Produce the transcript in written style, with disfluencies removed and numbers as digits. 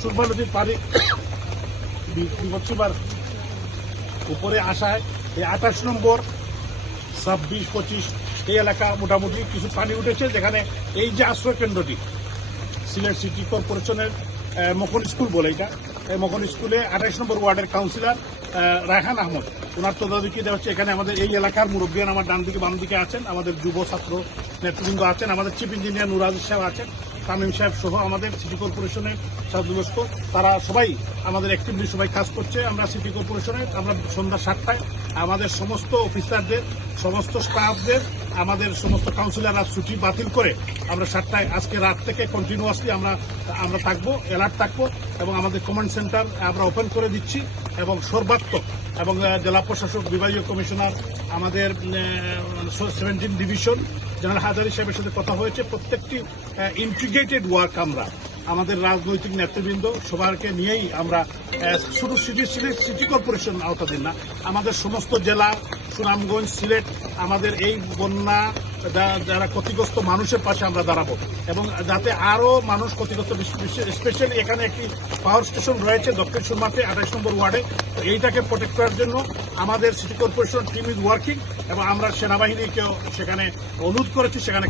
সুরমা নদীর পানি বিপদসীমার উপরে আসায় এই 28 নম্বর 26, 25 এই এলাকা মোটামুটি কিছু পানি উঠেছে, যেখানে এই যে আশ্রয় কেন্দ্রটি সিলেট সিটি কর্পোরেশনের মখন স্কুল বলে, এটা মখন স্কুলে 28 নম্বর ওয়ার্ডের কাউন্সিলর রায়হান আহমদ, ওনার তদারকিতে হচ্ছে। এখানে আমাদের এই এলাকার মুরব্বিয়ান আমার ডান দিকে বাম দিকে আছেন, আমাদের যুব ছাত্র নেতৃবৃন্দ আছেন, আমাদের চিফ ইঞ্জিনিয়ার নুরাজ সাহেব আছেন, তামিম সাহেব সহ আমাদের সিটি কর্পোরেশনের সাজু লস্কর, তারা সবাই আমাদের অ্যাক্টিভলি সবাই কাজ করছে। আমরা সিটি কর্পোরেশনের আমরা সন্ধ্যা 7টায় আমাদের সমস্ত অফিসারদের, সমস্ত স্টাফদের, আমাদের সমস্ত কাউন্সিলররা ছুটি বাতিল করে আমরা 7টায় আজকে রাত থেকে কন্টিনিউয়াসলি আমরা থাকবো, অ্যালার্ট থাকবো, এবং আমাদের কমান্ড সেন্টার আমরা ওপেন করে দিচ্ছি। এবং সর্বাত্মক এবং জেলা প্রশাসক, বিভাগীয় কমিশনার, আমাদের 17 ডিভিশন জেনারেল হাজারি সাহেবের সাথে কথা হয়েছে। প্রত্যেকটি ইন্টিগ্রেটেড ওয়ার্ক আমরা আমাদের রাজনৈতিক নেতৃবৃন্দ সবাইকে নিয়েই আমরা শুধু সিটি কর্পোরেশন আওতাধীন না, আমাদের সমস্ত জেলা, সুনামগঞ্জ, সিলেট, আমাদের এই বন্যা যারা ক্ষতিগ্রস্ত মানুষের পাশে আমরা দাঁড়াবো, এবং যাতে আরও মানুষ ক্ষতিগ্রস্ত, স্পেশালি এখানে একটি পাওয়ার স্টেশন রয়েছে দক্ষিণ সুরমাতে 28 নম্বর ওয়ার্ডে, তো এইটাকে প্রোটেক্ট করার জন্য আমাদের city corporation team is working, এবং আমরা সেনাবাহিনীকেও সেখানে অনুরোধ করেছি সেখানে